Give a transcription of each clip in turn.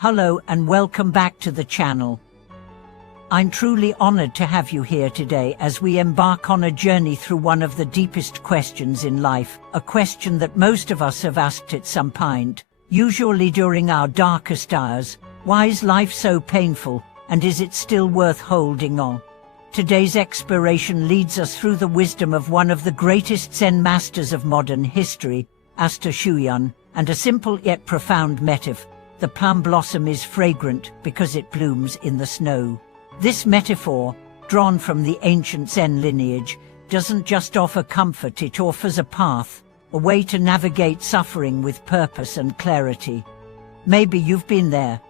Hello and welcome back to the channel. I'm truly honored to have you here today as we embark on a journey through one of the deepest questions in life, a question that most of us have asked at some point, usually during our darkest hours. Why is life so painful, and is it still worth holding on? Today's exploration leads us through the wisdom of one of the greatest Zen masters of modern history, Master Shuyan, and a simple yet profound metaphor. The plum blossom is fragrant because it blooms in the snow. This metaphor, drawn from the ancient Zen lineage, doesn't just offer comfort, it offers a path, a way to navigate suffering with purpose and clarity. Maybe you've been there.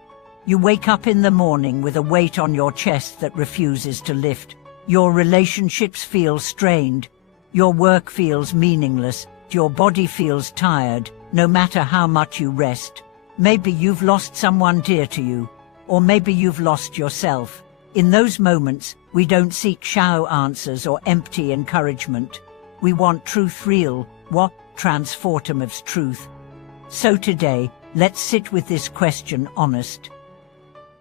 You wake up in the morning with a weight on your chest that refuses to lift. Your relationships feel strained. Your work feels meaningless. Your body feels tired, no matter how much you rest. Maybe you've lost someone dear to you, or maybe you've lost yourself. In those moments, we don't seek shallow answers or empty encouragement. We want truth, real, what transformative truth. So today, let's sit with this question honest.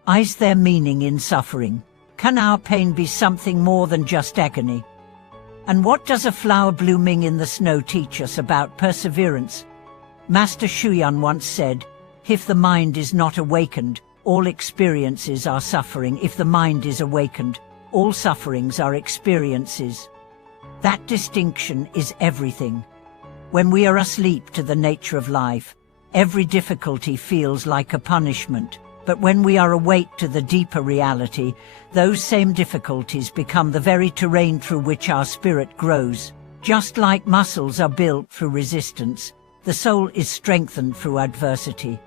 Is there meaning in suffering? Can our pain be something more than just agony? And what does a flower blooming in the snow teach us about perseverance? Master Shuyan once said, "If the mind is not awakened, all experiences are suffering. If the mind is awakened, all sufferings are experiences." That distinction is everything. When we are asleep to the nature of life, every difficulty feels like a punishment. But when we are awake to the deeper reality, those same difficulties become the very terrain through which our spirit grows. Just like muscles are built through resistance, the soul is strengthened through adversity.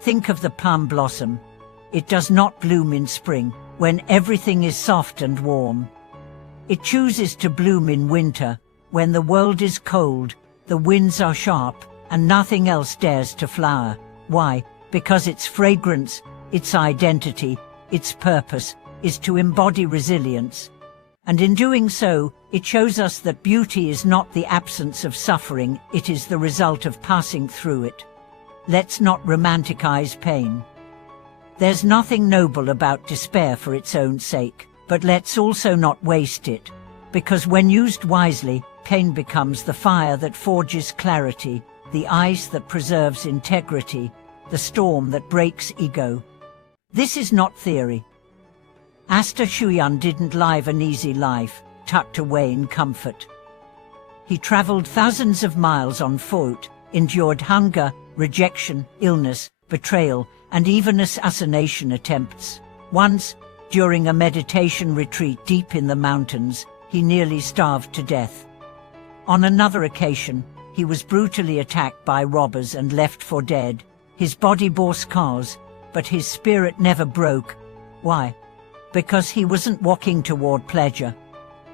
Think of the plum blossom. It does not bloom in spring, when everything is soft and warm. It chooses to bloom in winter, when the world is cold, the winds are sharp, and nothing else dares to flower. Why? Because its fragrance, its identity, its purpose, is to embody resilience. And in doing so, it shows us that beauty is not the absence of suffering, it is the result of passing through it. Let's not romanticize pain. There's nothing noble about despair for its own sake, but let's also not waste it, because when used wisely, pain becomes the fire that forges clarity, the ice that preserves integrity, the storm that breaks ego. This is not theory. Master Shuyan didn't live an easy life, tucked away in comfort. He traveled thousands of miles on foot, endured hunger, rejection, illness, betrayal, and even assassination attempts. Once, during a meditation retreat deep in the mountains, he nearly starved to death. On another occasion, he was brutally attacked by robbers and left for dead. His body bore scars, but his spirit never broke. Why? Because he wasn't walking toward pleasure.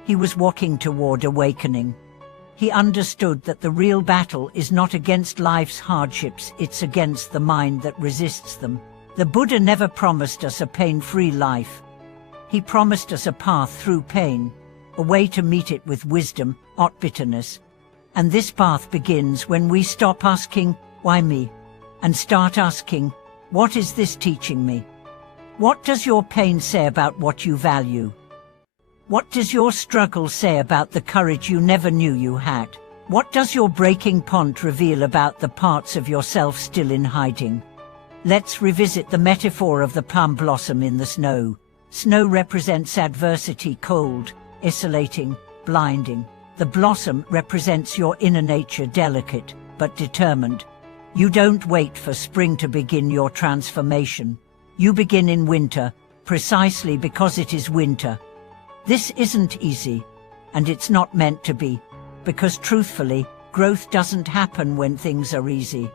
He was walking toward awakening. He understood that the real battle is not against life's hardships, it's against the mind that resists them. The Buddha never promised us a pain-free life. He promised us a path through pain, a way to meet it with wisdom, not bitterness. And this path begins when we stop asking, "Why me?" and start asking, "What is this teaching me?" What does your pain say about what you value? What does your struggle say about the courage you never knew you had? What does your breaking point reveal about the parts of yourself still in hiding? Let's revisit the metaphor of the plum blossom in the snow. Snow represents adversity, cold, isolating, blinding. The blossom represents your inner nature, delicate but determined. You don't wait for spring to begin your transformation. You begin in winter, precisely because it is winter. This isn't easy, and it's not meant to be, because truthfully, growth doesn't happen when things are easy.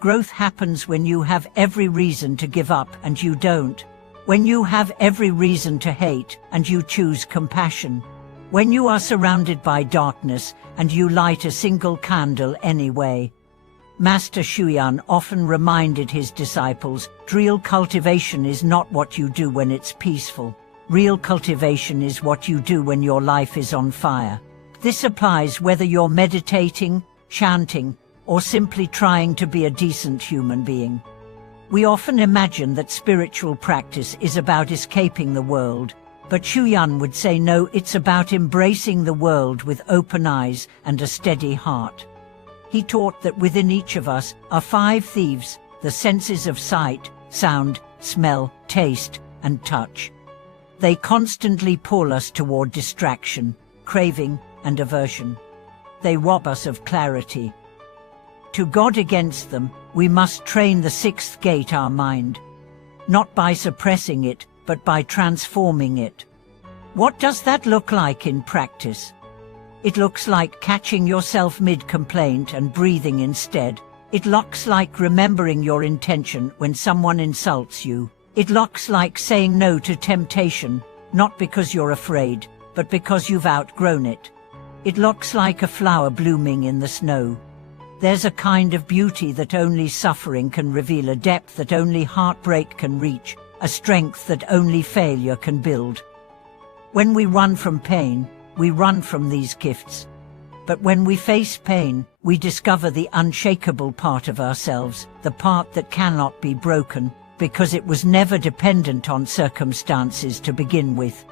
Growth happens when you have every reason to give up and you don't. When you have every reason to hate and you choose compassion. When you are surrounded by darkness and you light a single candle anyway. Master Shuyan often reminded his disciples, real cultivation is not what you do when it's peaceful. Real cultivation is what you do when your life is on fire. This applies whether you're meditating, chanting, or simply trying to be a decent human being. We often imagine that spiritual practice is about escaping the world, but Shuyan would say no, it's about embracing the world with open eyes and a steady heart. He taught that within each of us are 5 thieves, the senses of sight, sound, smell, taste, and touch. They constantly pull us toward distraction, craving, and aversion. They rob us of clarity. To guard against them, we must train the 6th gate, our mind, not by suppressing it, but by transforming it. What does that look like in practice? It looks like catching yourself mid-complaint and breathing instead. It looks like remembering your intention when someone insults you. It looks like saying no to temptation, not because you're afraid, but because you've outgrown it. It looks like a flower blooming in the snow. There's a kind of beauty that only suffering can reveal, a depth that only heartbreak can reach, a strength that only failure can build. When we run from pain, we run from these gifts. But when we face pain, we discover the unshakable part of ourselves, the part that cannot be broken, because it was never dependent on circumstances to begin with.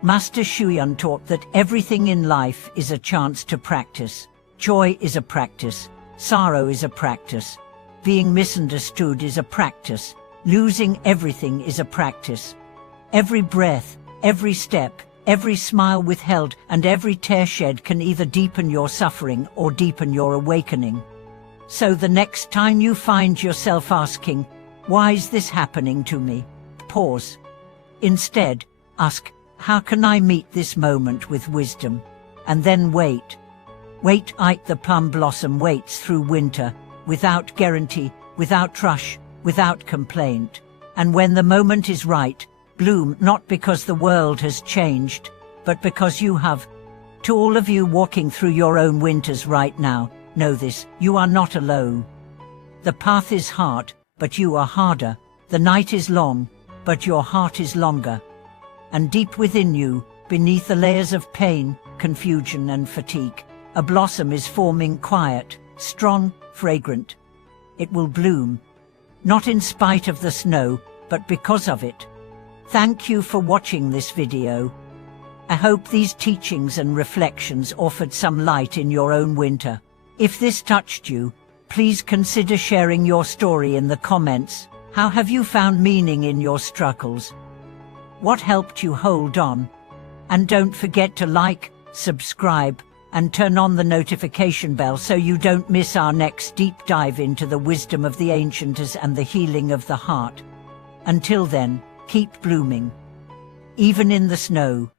Master Shuyan taught that everything in life is a chance to practice. Joy is a practice. Sorrow is a practice. Being misunderstood is a practice. Losing everything is a practice. Every breath, every step, every smile withheld, and every tear shed can either deepen your suffering or deepen your awakening. So the next time you find yourself asking, "Why is this happening to me?" pause. Instead, ask, "How can I meet this moment with wisdom?" And then wait. Wait like the plum blossom waits through winter, without guarantee, without rush, without complaint. And when the moment is right, bloom, not because the world has changed, but because you have. To all of you walking through your own winters right now, know this: you are not alone. The path is hard, but you are harder. The night is long, but your heart is longer. And deep within you, beneath the layers of pain, confusion, and fatigue, a blossom is forming, quiet, strong, fragrant. It will bloom, not in spite of the snow, but because of it. Thank you for watching this video. I hope these teachings and reflections offered some light in your own winter. If this touched you, please consider sharing your story in the comments. How have you found meaning in your struggles? What helped you hold on? And don't forget to like, subscribe, and turn on the notification bell so you don't miss our next deep dive into the wisdom of the ancients and the healing of the heart. Until then, keep blooming, even in the snow.